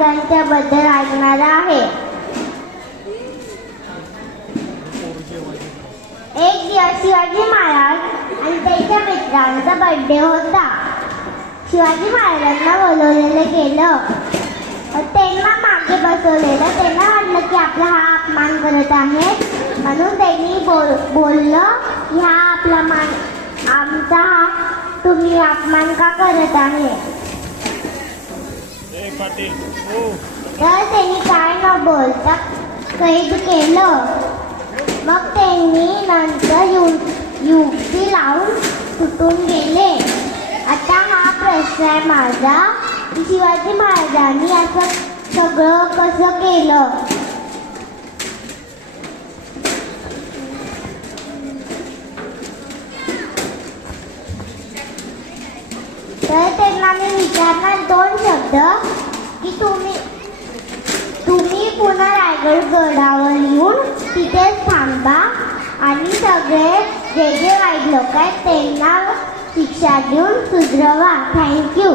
महाराजांच्या बद्दल ऐकणार आहे. एक दिवस शिवाजी महाराज आणि त्यांच्या मित्रांचा बर्थडे होता. शिवाजी महाराजांना बोलवलेलं गेलं. त्यांना मागे बसवलेलं त्यांना वाटलं की आपला हा अपमान करत आहे. म्हणून त्यांनी बोल बोललं की हा आपला मान आमचा हा तुम्ही अपमान का करत आहे? ए पाटील. हो. तर त्यांनी काय न बोलता कैद केलं. मग त्यांनी नंतर यु युक्ती लावून सुटून गेले. आता हा प्रश्न आहे माझा शिवाजी महाराजांनी असं सगळं कसं केलं? तर त्यांना मी विचारणार दोन शब्द. पुन्हा रायगड गडावर येऊन तिथेच थांबा. आणि सगळे जे जे वाईट लोक आहेत त्यांना शिक्षा देऊन सुधरवा. थँक्यू